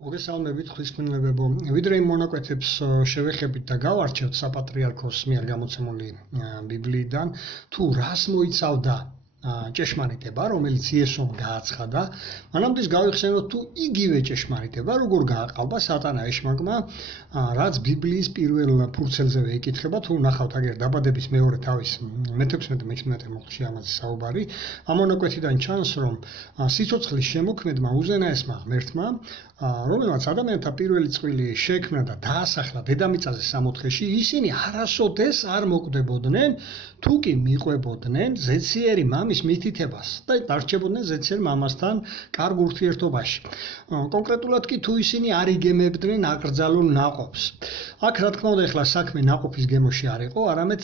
მოგესალმებით ღვთისმშობლებო. ვიდრე იმ მონაკვეთებს შევეხებით და გავარჩევთ საპატრიარქოს მიერ გამოცემული ბიბლიიდან, თუ რას მოიცავდა ჭეშმარიტება, რომელიც იესომ გააცხადა, მანამდე გავიხსენოთ თუ იგივე ჭეშმარიტება როგორ გააყალბა სატანა ეშმაკმა, რაც ბიბლიის პირველ ფურცელზევე იკითხება, თუ ნახავთ აგერ დაბადების მეორე თავის მე-16-17 მოხში ამაზე საუბარი, ამ მონაკვეთიდან ჩანს, რომ სიცოცხლის შემოქმედმა უზენაესმა ღმერთმა, რომელმაც ადამიანთა პირველი წყვილი შექმნა და დაასახლა დედამიწაზე სამოთხეში, ისინი არასოდეს არ მოკვდებოდნენ, თუ კი მიყვებოდნენ ზეციერი მამის მითითებას და დარჩებოდნენ ზეციერ მამასთან კარგ ურთიერთობაში. კონკრეტულად კი თუ ისინი არ იგემებდნენ აკრძალულ ნაყოფს. აქ რა თქმა უნდა ახლა საქმე ნაყოფის გემოში არ იყო, არამედ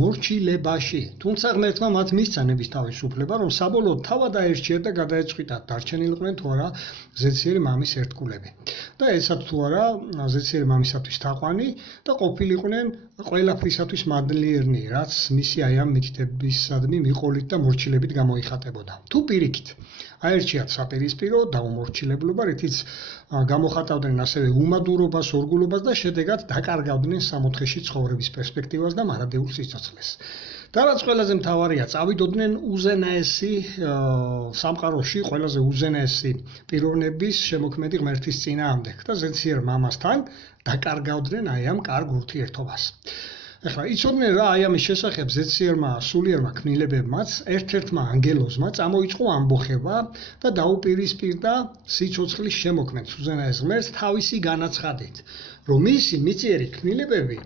მორჩილებაში. თუმცა ღმერთმა მათ მისცა ნების თავისუფლება, რომ საბოლოოდ თავად აერჩიათ და გადაეწყვიტათ, დარჩენილიყვნენ თუ არა ზეციერი მამის ერთგულები. და ეცათ თუ არა ზეციერი მამისათვის თაყვანი და ყოფილიყვნენ ყველაფრისათვის მადლიერნი, რაც მისი აი ამ მითითებისადმი მიყოლით და მორჩილებით გამოიხატებოდა. თუ პირიქით აერჩიათ საპირისპირო დაუმორჩილებლობა, რითიც გამოხატავდნენ ასევე უმადურობას, ორგულობას და შედეგად დაკარგავდნენ სამოთხეში ცხოვრების პერსპექტივას და მარადეულ სიცოცხლეს. და რაც ყველაზე მთავარია, წავიდოდნენ უზენაესი სამყაროში, ყველაზე უზენაესი პიროვნების შემოქმედი ღმერთის წინააღმდეგ და ზეციერ მამასთან დაკარგავდნენ აი ამ კარგ ურთიერთობას. ეხლა იცოდნენ რა აი ამის შესახებ ზეციერმა სულიერმა ქმნილებებმაც, ერთ-ერთმა ანგელოზმა წამოიწყო ამბოხება და დაუპირისპირდა სიცოცხლის შემოქმედს უზენაეს ღმერთს თავისი განაცხადით, რომ მისი მიწიერი ქმნილებები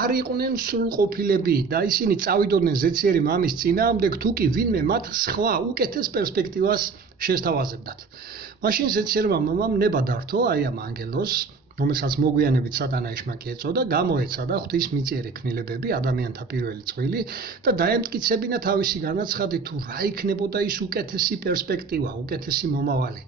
არ იყვნენ სრულყოფილები და ისინი წავიდოდნენ ზეციერი მამის წინააღმდეგ, თუ კი ვინმე მათ სხვა უკეთეს პერსპექტივას შესთავაზებდათ. მაშინ ზეციერმა მამამ ნება დართო აი ამ ანგელოზს, რომელსაც მოგვიანებით სატანა ეშმაკი ეწოდა, გამოეცადა ღვთის მიწიერი ქმნილებები, ადამიანთა პირველი წყვილი და დაემტკიცებინა თავისი განაცხადით, თუ რა იქნებოდა ის უკეთესი პერსპექტივა, უკეთესი მომავალი.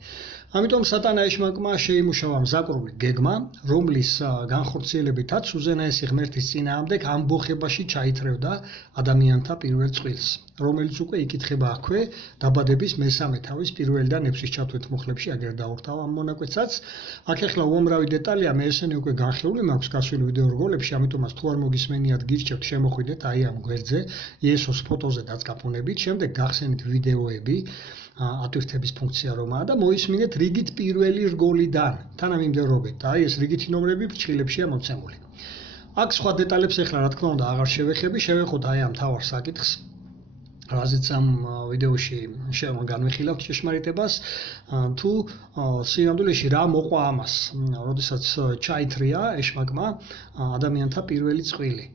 ამიტომ სატანა ეშმაკმა შეიმუშავა მზაკრული გეგმა, რომლის განხორციელებითაც უზენაესი ღმერთის წინააღმდეგ ამბოხებაში ჩაითრევდა ადამიანთა პირველ წვილს, რომელიც უკვე იკითხება აქვე დაბადების მესამე თავის პირველი და ნეფსის ჩათვლით მუხლებში, აგერ დაურთავ ამ მონაკვეთსაც. აქ ახლა უამრავი დეტალია, მე ესენი უკვე განხილული მაქვს გასული ვიდეო რგოლებში, ამიტომაც თუ არ მოგისმენიათ, გირჩევთ შემოხვიდეთ აი ამ გვერდზე, იესოს ფოტოზე დაწკაპუნებით, შემდეგ გახსენით ვიდეოები, ატვირთების ფუნქცია რომაა და მოისმინეთ რიგით პირველი რგოლიდან, თანამიმდევრობით, აი ეს რიგითი ნომრები ფრჩხილებშია მოცემული. აქ სხვა დეტალებს ახლა რა თქმა უნდა აღარ შევეხები, შევეხოთ აი ამ მთავარ საკითხს, რაზეც ამ ვიდეოში განვიხილავთ ჭეშმარიტებას, თუ სინამდვილეში რა მოყვა ამას, როდესაც ჩაითრია ეშმაკმა ადამიანთა პირველი წყვილი.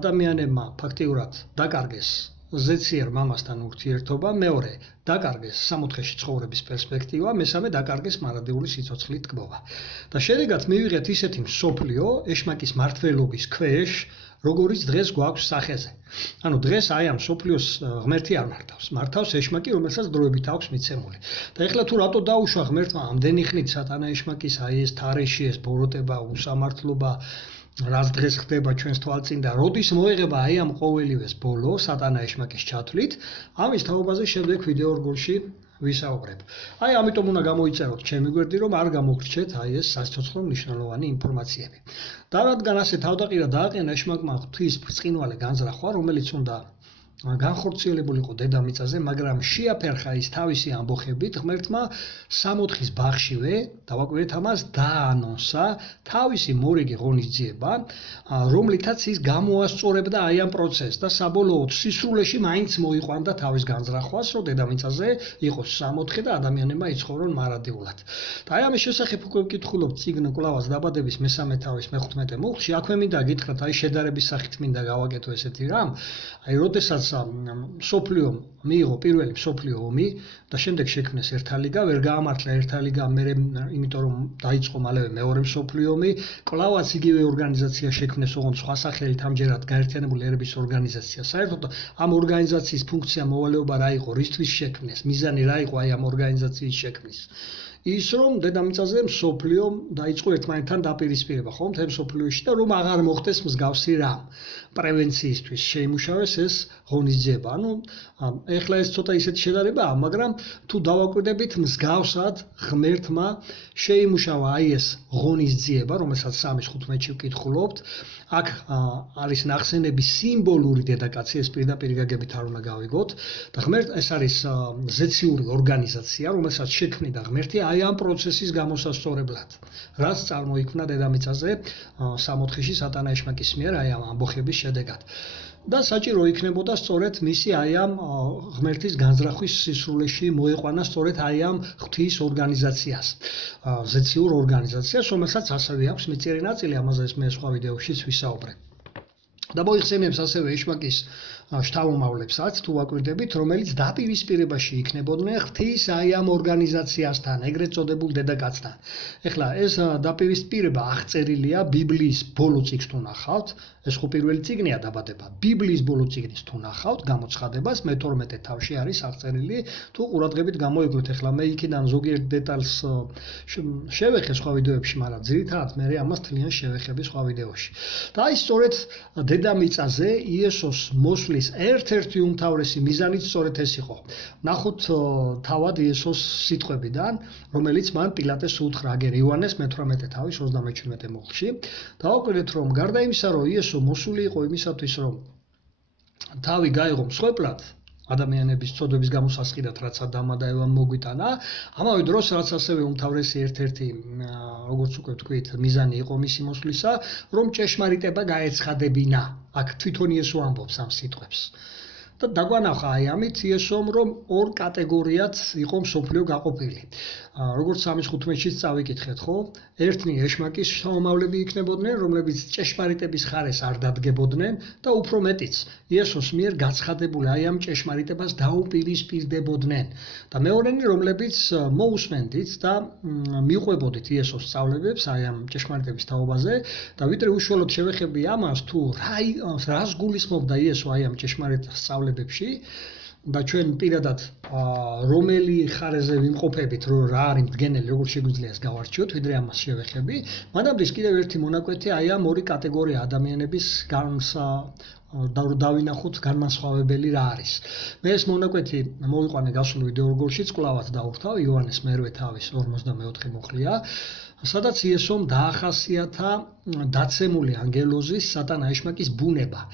ადამიანებმა ფაქტიურად დაკარგეს ზეციერ მამასთან ურთიერთობა, მეორე დაკარგეს სამოთხეში ცხოვრების პერსპექტივა, მესამე დაკარგეს მარადეული სიცოცხლით ტკბობა. და შედეგად მივიღეთ ისეთი მსოფლიო ეშმაკის მართლობის ქვეშ, როგორიც დღეს გვაქვს სახეზე. ანუ დღეს აი ამ მსოფლიოს ღმერთი არ მართავს. მართავს ეშმაკი, რომელსაც დროებით აქვს მიცემული. და ეხლა თუ რატო დაუშვა ღმერთმა ამდენი ხნით სატანა ეშმაკის აი ეს თარეში, ეს ბოროტება, უსამართლობა, რაც დღეს ხდება ჩვენს თვალწინ და როდის მოეღება აი ამ ყოველივეს ბოლო სატანა ეშმაკის ჩათვლით, ამის თაობაზე შემდეგ ვიდეო რგოლში ვისაუბრებ. აი ამიტომ უნდა გამოიწეროთ ჩემი გვერდი, რომ არ გამოგრჩეთ აი ეს სასიცოცხლო მნიშვნელოვანი ინფორმაციები. და რადგან ასე თავდაყირა დააყენა ეშმაკმა ღვთის ბრწყინვალე განზრახვა, რომელიც უნდა განხორციელებულიყო დედამიწაზე, მაგრამ შეაფერხა ის თავისი ამბოხებით, ღმერთმა სამოთხის ბაღშივე, დავაკვირდეთ ამას, დაანონსა თავისი მორიგი ღონისძიება, რომლითაც ის გამოასწორებდა აი ამ პროცესს და საბოლოოდ სისრულეში მაინც მოიყვანდა თავის განზრახვას, რომ დედამიწაზე იყოს სამოთხე და ადამიანებმა იცხოვრონ მარადეულად. და აი ამის შესახებ უკვე ვკითხულობთ წიგნ კვლავაც დაბადების მესამე თავის მე-15 მუხლში, აქვე მინდა გითხრათ, აი შედარების სახით მინდა გავაკეთო ესეთი რამ, აი როდესაც მსოფლიო მიიღო პირველი მსოფლიო ომი და შემდეგ შექმნეს ერთა ლიგა, ვერ გაამართლა ერთა ლიგა, მერე იმიტომ რომ დაიწყო მალევე მეორე მსოფლიო ომი, კვლავაც იგივე ორგანიზაცია შექმნეს, ოღონდ სხვა სახელით, ამჯერად გაერთიანებული ერების ორგანიზაცია. საერთოდ ამ ორგანიზაციის ფუნქცია, მოვალეობა რა იყო, რისთვის შექმნეს, მიზანი რა იყო აი ამ ორგანიზაციის შექმნის. ის რომ დედამიწაზე მსოფლიო დაიწყო ერთმანეთთან დაპირისპირება, ხო, მთელ მსოფლიოში და რომ აღარ მოხდეს მსგავსი რამ. პრევენციისთვის შეიმუშავეს ეს ღონისძიება. ანუ ეხლა ეს ცოტა ისეთი შედარებაა, მაგრამ თუ დავაკვირდებით მსგავსად ღმერთმა შეიმუშავა აი ეს ღონისძიება, რომელსაც 3:15-ში ვკითხულობთ. აქ არის ნახსენები სიმბოლური დედიკაცია, ეს პირდაპირ გაგებით არ უნდა გავიგოთ და ეს არის ზეციური ორგანიზაცია, რომელსაც შექმნიდა ღმერთი აი ამ პროცესის გამოსასწორებლად, რაც წარმოიქმნა დედამიწაზე სამოთხეში სატანა ეშმაკის მიერ აი ამ ამბოხების შედეგად. და საჭირო იქნებოდა სწორედ მისი აი ამ ღმერთის განზრახვის სისრულეში მოეყვანა სწორედ აი ამ ღვთის ორგანიზაციას, ზეციურ ორგანიზაციას, რომელსაც ასევე აქვს მიწიერი ნაწილი, ამაზე მე სხვა ვიდეოშიც ვისაუბრე. და მოიხსენებს ასევე ეშმაკის შთამომავლებსაც, თუ ვაკვირდებით, რომელიც დაპირისპირებაში იქნებოდნენ ღვთის აი ამ ორგანიზაციასთან, ეგრეთ წოდებულ დედაკაცთან. ეხლა ეს დაპირისპირება აღწერილია ბიბლიის ბოლო წიგნს თუ ნახავთ, ეს ხო პირველი წიგნია დაბადება. ბიბლიის ბოლო წიგნის თუ ნახავთ გამოცხადებას, მე-12 თავში არის აღწერილი, თუ ყურადღებით გამოიგოთ. ეხლა მე იქიდან ზოგიერთ დეტალს შევეხე სხვა ვიდეოებში, მაგრამ ძირითადად მე ამას თლიან შევეხები სხვა ვიდეოში. და აი სწორედ დედამიწაზე იესოს მოსვლის ერთ-ერთი უმთავრესი მიზანიც სწორედ ეს იყო. ნახოთ თავად იესოს სიტყვებიდან, რომელიც მან პილატეს უთხრა აგერ იოანეს მე-18 თავის 37 მუხლში. დავაკვირდეთ, რომ გარდა იმისა, რომ იესო მოსული იყო იმისათვის, რომ თავი გაიღო მსხვერპლად ადამიანების წოდების გამოსასყიდად, რაც ადამა და ევამ მოგვიტანა, ამავე დროს რაც ასევე უმთავრესი ერთ-ერთი, როგორც უკვე ვთქვით, მიზანი იყო მისი მოსვლისა, რომ ჭეშმარიტება გაეცხადებინა. აქ თვითონ იესო ამბობს ამ სიტყვებს. და დაგვანახა აი ამით იესომ, რომ ორ კატეგორიად იყო მსოფლიო გაყოფილი. როგორც 3:15-ში წავიკითხეთ, ხო? ერთნი ეშმაკის შთამომავლები იქნებოდნენ, რომლებიც ჭეშმარიტების ხარეს არ დადგებოდნენ და უფრო მეტიც, იესოს მიერ გაცხადებული აი ამ ჭეშმარიტებას დაუპირისპირდებოდნენ. და მეორენი, რომლებიც მოусმენდით და მიყვებოდით იესოს სწავლებებს აი ამ ჭეშმარიტების თაობაზე და ვიდრე უშუალოდ შევეხები ამას, თუ რას გულისხმობდა იესო აი ამ ჭეშმარიტ სწავლებებში და ჩვენ პირადად რომელი ხარეზე ვიმყოფებით, რომ რა არის მდგენელი, როგორ შეგვიძლია ეს გავარჩიოთ, ვიდრე ამას შევეხები. მანამდე კიდევ ერთი მონაკვეთი აი ამ ორი კატეგორია ადამიანების დავინახოთ განმასხვავებელი რა არის. მე ეს მონაკვეთი მოვიყვანე გასულ ვიდეორგოლშიც, კვლავაც დავურთავ იოანეს მე-8 თავის 44 მუხლია, სადაც იესომ დაახასიათა დაცემული ანგელოზის სატანა ეშმაკის ბუნება.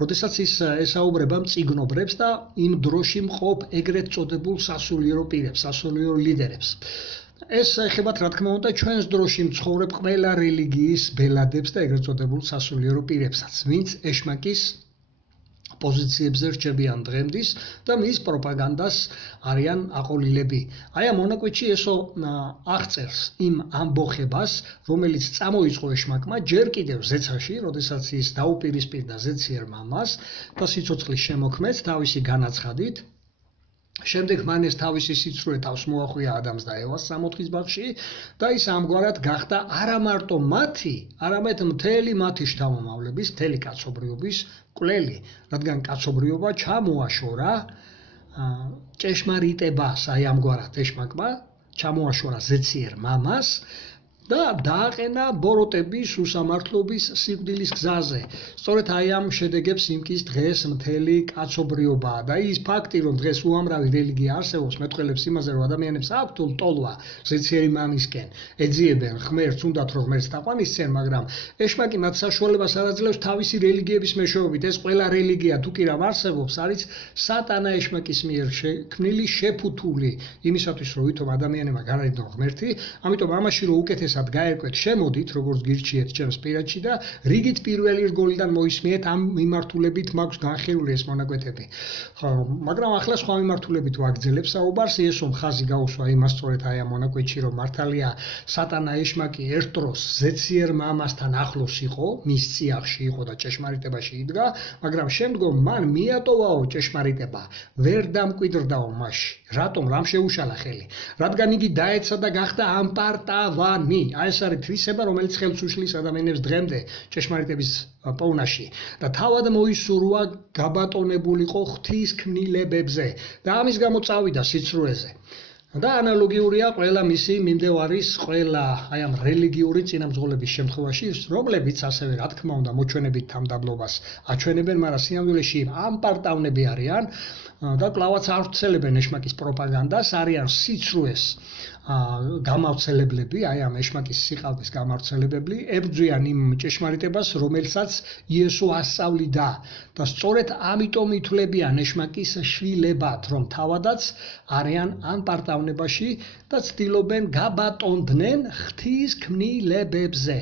როდესაც ის ესაუბრება მწიგნობრებს და იმ დროში მყოფ ეგრეთ წოდებულ სასულიერო პირებს, სასულიერო ლიდერებს. ეს ეხებათ რა თქმა უნდა ჩვენს დროში მცხოვრებ ყველა რელიგიის ბელადებს და ეგრეთ წოდებულ სასულიერო პირებსაც, ვინც ეშმაკის პოზიციებზე რჩებიან დღემდის და მის პროპაგანდას არიან აყოლილები. აი ამ მონაკვეთში ესო აღწერს იმ ამბოხებას, რომელიც წამოიწყო ეშმაკმა ჯერ კიდევ ზეცაში, როდესაც ის დაუპირისპირდა ზეციერ მამას და სიცოცხლის შემოქმედს თავისი განაცხადით. შემდეგ მან ეს თავისი სიცრუე თავს მოახვია ადამს და ევას სამოთხის ბაღში და ის ამგვარად გახდა არა მარტო მათი, არამედ მთელი მათი შთამომავლების, მთელი კაცობრიობის მკვლელი, რადგან კაცობრიობა ჩამოაშორა ჭეშმარიტებას, აი ამგვარად ეშმაკმა ჩამოაშორა ზეციერ მამას და დააყენა ბოროტების, უსამართლობის, სიკვდილის გზაზე. სწორედ აი ამ შედეგებს იმკის დღეს მთელი კაცობრიობა და ის ფაქტი, რომ დღეს უამრავი რელიგია არსებობს, მეტყველებს იმაზე, რომ ადამიანებს აქვთ ტოლვა ზეციერი მამისკენ, ეძიებენ ღმერთს, უნდათ რომ ღმერთს თაყვანისცენ, მაგრამ ეშმაკი მათ საშუალებას არ აძლევს თავისი რელიგიების მეშვეობით. ეს ყველა რელიგია თუ კი რამ არსებობს, არის სატანა ეშმაკის მიერ შექმნილი, შეფუთული იმისათვის, რომ ვითომ ადამიანებმა განარიდონ ღმერთი, ამიტომ ამაში რომ უკეთესად გაერკვეთ, შემოდით, როგორც გირჩიეთ ჩემს პირადში და რიგით პირველი რგოლიდან მოისმიეთ ამ მიმართულებით მაქვს განხილული ეს მონაკვეთები. მაგრამ ახლა სხვა მიმართულებით ვაგრძელებ საუბარს, იესომ ხაზი გაუსვა იმას სწორედ აი ამ მონაკვეთში, რომ მართალია სატანა ეშმაკი ერთ დროს ზეციერ მამასთან ახლოს იყო, მის წიაღში იყო და ჭეშმარიტებაში იდგა, მაგრამ შემდგომ მან მიატოვაო ჭეშმარიტება, ვერ დამკვიდრდაო მასში. რატომ? რამ შეუშალა ხელი? რადგან იგი დაეცა და გახდა ამპარტავანი. აი ეს არის თვისება, რომელიც ხელს უშლის ადამიანებს დღემდე ჭეშმარიტების პოვნაში და თავად მოისურვა გაბატონებულიყო ღვთის ქმნილებებზე და ამის გამო წავიდა სიცრუეზე. და ანალოგიურია ყველა მისი მიმდევარის ყველა აი ამ რელიგიური წინამძღოლების შემთხვევაში, რომლებიც ასევე რა თქმა უნდა მოჩვენებით თამდაბლობას აჩვენებენ, მაგრამ სინამდვილეში ამპარტავნები არიან და კლავაც არ ვრცელებენ ეშმაკის პროპაგანდას, არიან სიცრუეს გამავრცელებლები, აი ამ ეშმაკის სიყალბის გამავრცელებები, ებრძვიან იმ ჭეშმარიტებას, რომელსაც იესო ასწავლიდა და სწორედ ამიტომ ითვლებიან ეშმაკის შვილებად, რომ თავადაც არიან ამ პარტავნებაში და ცდილობენ გაბატონდნენ ღვთისმშობლებებზე.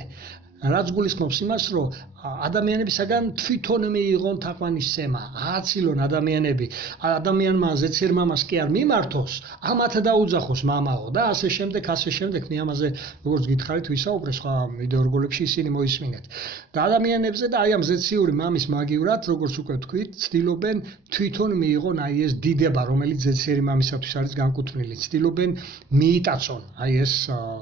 რაც გულისხმობს იმას, რომ ადამიანებისაგან თვითონ მიიღონ თაყვანისცემა, ააცილონ ადამიანმა ზეციერ მამას კი არ მიმართოს, ამათ დაუძახოს მამაო და ასე შემდეგ მე ამაზე როგორც გითხარით ვისაუბრე სხვა ვიდეო რგოლებში ისინი მოისმინეთ. და ადამიანებზე და აი ამ ზეციური მამის მაგივრად, როგორც უკვე ვთქვით, ცდილობენ თვითონ მიიღონ აი ეს დიდება, რომელიც ზეციერი მამისათვის არის განკუთვნილი, ცდილობენ მიიტაცონ აი ეს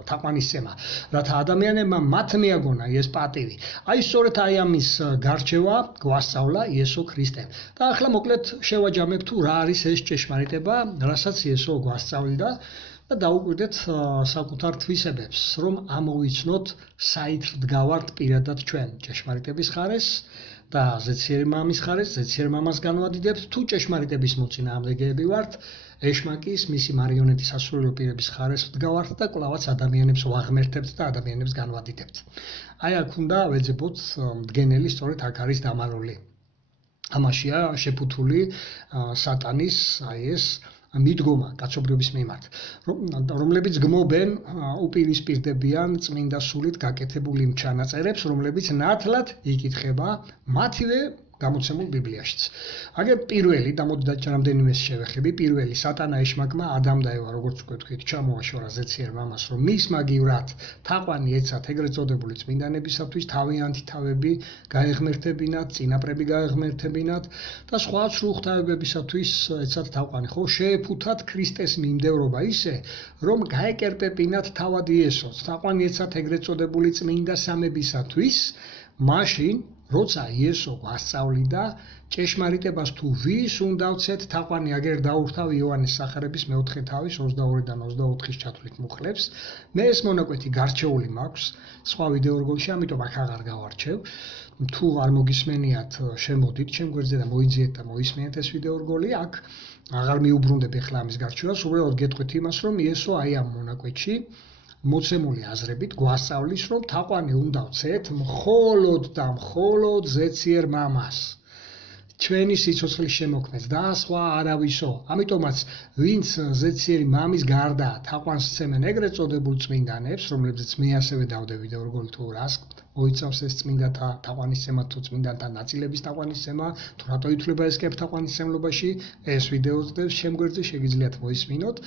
თაყვანისცემა, რათა ადამიანებმა მათ მიაგონ აი ეს პატივი. აი სწორედ აი ამის გარჩევა გვასწავლა იესო ქრისტემ. და ახლა მოკლედ შევაჯამებ თუ რა არის ეს ჭეშმარიტება, რასაც იესო გვასწავლიდა და დაუკვირდეთ საკუთარ თვისებებს, რომ ამოვიცნოთ საით დგავართ პირადად ჩვენ ჭეშმარიტების ხარეს და ზეციერი მამის ხარეს, ზეციერ მამას განვადიდებთ, თუ ჭეშმარიტების მოწინააღმდეგეები ვართ, ეშმაკის მისი მარიონეტის სასულიერო პირების ხარეს ვდგავართ და კვლავაც ადამიანებს ვაღმერთებთ და ადამიანებს განვადიდებთ. აი აქ უნდა ვეძებოთ მდგენელი, სწორედ აქ არის დამარული. ამაშია შეფუთული სატანის აი ეს მიდგომა კაცობრიობის მიმართ, რომლებიც გმობენ უპირისპირდებიან წმინდა სულით გაკეთებულ იმ ჩანაწერებს, რომლებიც ნათლად იკითხება მათივე გამოცემულ ბიბლიაშიც. აგერ პირველი და მოდი რამდენიმეს შევეხები, პირველი სატანა ეშმაკმა ადამ და ევა, როგორც უკვე ვთქვით, ჩამოაშორა ზეციერ მამას, რომ მის მაგივრად თაყვანი ეცათ ეგრეთ წოდებული წმინდანებისათვის, თავიანთი თავები გაეღმერთებინათ, წინაპრები გაეღმერთებინათ და სხვა სრულ ღვთაებებისათვის ეცათ თაყვანი. ხო, შეეფუთათ ქრისტეს მიმდევრობა ისე, რომ გაეკერპებინათ თავად იესოს. თაყვანი ეცათ ეგრეთ წოდებული წმინდა სამებისათვის, მაშინ როცა იესო გვასწავლიდა ჭეშმარიტებას თუ ვის უნდა ვცეთ თაყვანი, აგერ დაურთავ იოანეს სახარების მეოთხე თავის 22-დან 24-ის ჩათვლით მუხლებს. მე ეს მონაკვეთი გარჩეული მაქვს სხვა ვიდეო რგოლში, ამიტომ აქ აღარ გავარჩევ. თუ არ მოგისმენიათ, შემოდით ჩემ გვერდზე და მოიძიეთ და მოისმენთ ეს ვიდეო რგოლი, აქ აღარ მიუბრუნდებ ახლა ამის გარჩევას, უბრალოდ გეტყვით იმას, რომ იესო აი ამ მონაკვეთში მოცემული აზრებით გვასწავლის, რომ თაყვანი უნდა ვცეთ მხოლოდ და მხოლოდ ზეციერ მამას, ჩვენი სიცოცხლის შემოქმედს და სხვა არავისო. ამიტომაც ვინც ზეციერი მამის გარდა თაყვანს სცემენ ეგრეთ წოდებულ წმინდანებს, რომლებზეც მე ასევე დავდე ვიდეო რგოლი თუ რას მოიცავს ეს წმინდა თაყვანისცემა თუ წმინდანთა ნაწილების თაყვანისცემა, თუ რატო ითვლება ეს კეფ თაყვანისცემლობაში, ეს ვიდეოც ჩემ გვერდზე შეგიძლიათ მოისმინოთ.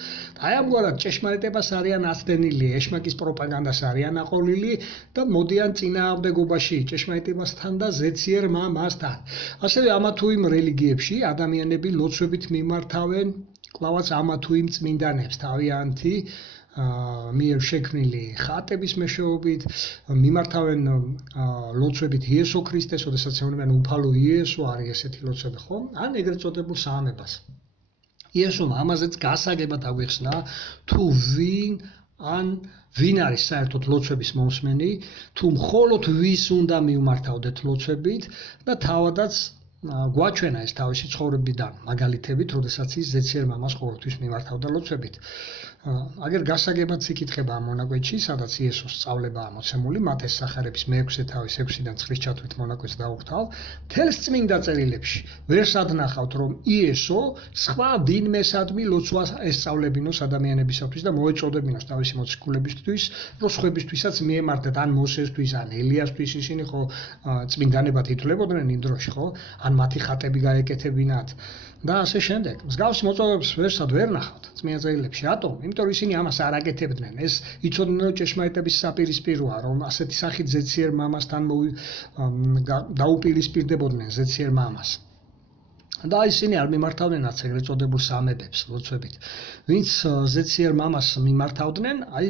აი ამგვარად ჭეშმარიტებას არიან აცდენილი, ეშმაკის პროპაგანდას არიან აყოლილი და მოდიან წინააღმდეგობაში ჭეშმარიტებასთან და ზეციერ მამასთან. ასევე ამა თუ იმ რელიგიებში ადამიანები ლოცვებით მიმართავენ კვლავაც ამა თუ იმ წმინდანებს თავიანთი მიერ შექმნილი ხატების მეშვეობით, მიმართავენ ლოცვებით იესო ქრისტეს, ოდესაც ეუბნებიან უფალო იესო არის ესეთი ლოცვები, ხო? ან ეგრეთ წოდებულ საამებას. იესომ ამაზეც გასაგებად აგვიხსნა, თუ ვინ არის საერთოდ ლოცვების მომსმენი, თუ მხოლოდ ვის უნდა მივმართავდეთ ლოცვებით და თავადაც გვაჩვენა ეს თავისი ცხოვრებიდან მაგალითებით, როდესაც ის ზეციერ მამას ყოველთვის მიმართავდა ლოცვებით. აგერ გასაგებად იკითხება ამ მონაკვეთში, სადაც იესოს სწავლებაა მოცემული, მათეს სახარების მე-6 თავის 6-დან 9-ის ჩათვლით მონაკვეთს დავურთავ. მთელს წმინდა წერილებში ვერ სადნახავთ, რომ იესო სხვა ვინმესადმი ლოცვას ესწავლებინოს ადამიანებისათვის და მოეწოდებინოს თავისი მოციქულებისთვის, რომ სხვებისთვისაც მიემართათ, ან მოსესთვის, ან ელიასთვის, ისინი ხო წმინდანებად ითვლებოდნენ იმ დროში, ხო? ან მათი ხატები გაეკეთებინათ და ასე შემდეგ. მსგავსი მოწოდებებს ვერსად ვერ ნახავთ წმინდა წერილებში. რატომ? იმიტომ რომ ისინი ამას არ აკეთებდნენ. ეს იცოდნენ, რომ ჭეშმარიტების საპირისპიროა, რომ ასეთი სახით ზეციერ მამასთან დაუპირისპირდებოდნენ ზეციერ მამას. და ისინი არ მიმართავდნენაც ეგრეთ წოდებულ სამებებს, ლოცვებით. ვინც ზეციერ მამას მიმართავდნენ, აი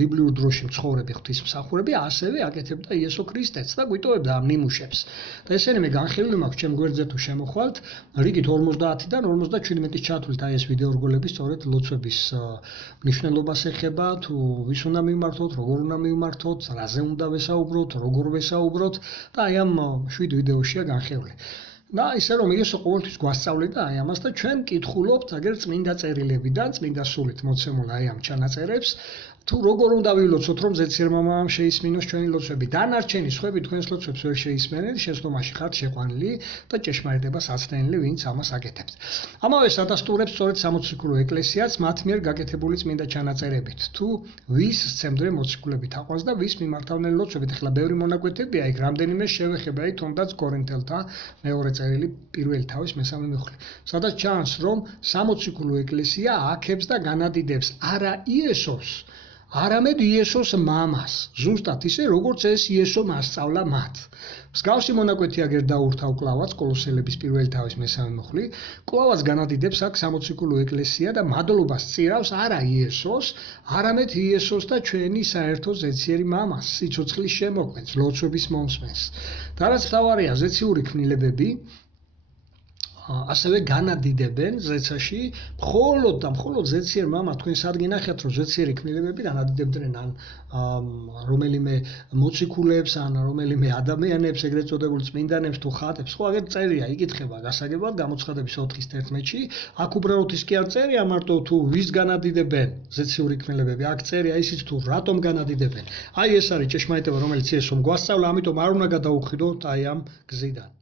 ბიბლიურ დროში მცხოვრები ღვთისმსახურები ასევე აკეთებდა იესო ქრისტეც და გვიტოვებდა ამ ნიმუშებს. და ესენი მე განხილული მაქვს ჩემ გვერდზე თუ შემოხვალთ, რიგით 50-დან 57-ის ჩათვლით აი ეს ვიდეორგოლები სწორედ ლოცვების მნიშვნელობას ეხება, თუ ვის უნდა მიმართოთ, როგორ უნდა მიმართოთ, რაზე უნდა ვესაუბროთ, როგორ ვესაუბროთ და აი ამ 7 ვიდეოშია განხილული. და ისე რომ იესო ყოველთვის გვასწავლიდა აი ამას და ჩვენ მკითხულობთ აგერ წმინდა წერილებიდან, წმინდა სულით მოცემულ აი ამ ჩანაწერებს, თუ როგორ უნდა ვილოცოთ, რომ ზეციერ მამამ შეისმინოს ჩვენი ლოცვები. დანარჩენი სხვები თქვენს ლოცვებს ვერ შეისმენენ, შეცდომაში ხართ შეყვანილი და ჭეშმარიტებას აცდენილი, ვინც ამას აკეთებთ. ამავეს ადასტურებს სწორედ სამოციქულო ეკლესიაც მათ მიერ გაკეთებული წმინდა ჩანაწერებით. თუ ვის სცემდნენ მოციქულებით აყვანს და ვის მიმართავდნენ ლოცვებით. ახლა ბევრი მონაკვეთებია, იქ რამდენიმე შევეხება, აი თუნდაც კორინთელთა მეორე წერილი პირველი თავის მესამე მეხუთე. სადაც ჩანს, რომ სამოციქულო ეკლესია აქებს და განადიდებს არა იესოს, არამედ იესოს მამას, ზუსტად ისე, როგორც ეს იესო მასწავლა მათ. მსგავსი მონაკვეთი აგერ დაურთავ კლავაც კოლოსელების პირველი თავის მესამე მეხუთე, კლავაც განადიდებს აქ სამოციქულო ეკლესია და მადლობას წირავს არა იესოს, არამედ იესოს და ჩვენი საერთო ზეციერი მამას, სიცოცხლის შემოქმედს, ლოცვების მომსმენს. და რაც მთავარია, ზეციური ქმნილებები ასევე განადიდებენ ზეცაში, მხოლოდ და მხოლოდ ზეციერ მამა, თქვენ სად გინახეთ, რომ ზეციერი ქმნილებები განადიდებდნენ ან რომელიმე მოციქულებს, ან რომელიმე ადამიანებს, ეგრეთ წოდებულ წმინდანებს თუ ხატებს, ხო აგერ წერია, იკითხება გასაგებად გამოცხადების 4:11-ში, აქ უბრალოდ ის კი არ წერია მარტო თუ ვის განადიდებენ ზეციური ქმნილებები, აქ წერია ისიც თუ რატომ განადიდებენ. აი ეს არის ჭეშმარიტება, რომელიც იესომ გვასწავლა, ამიტომ არ უნდა გადაუხვიდოთ აი ამ გზიდან.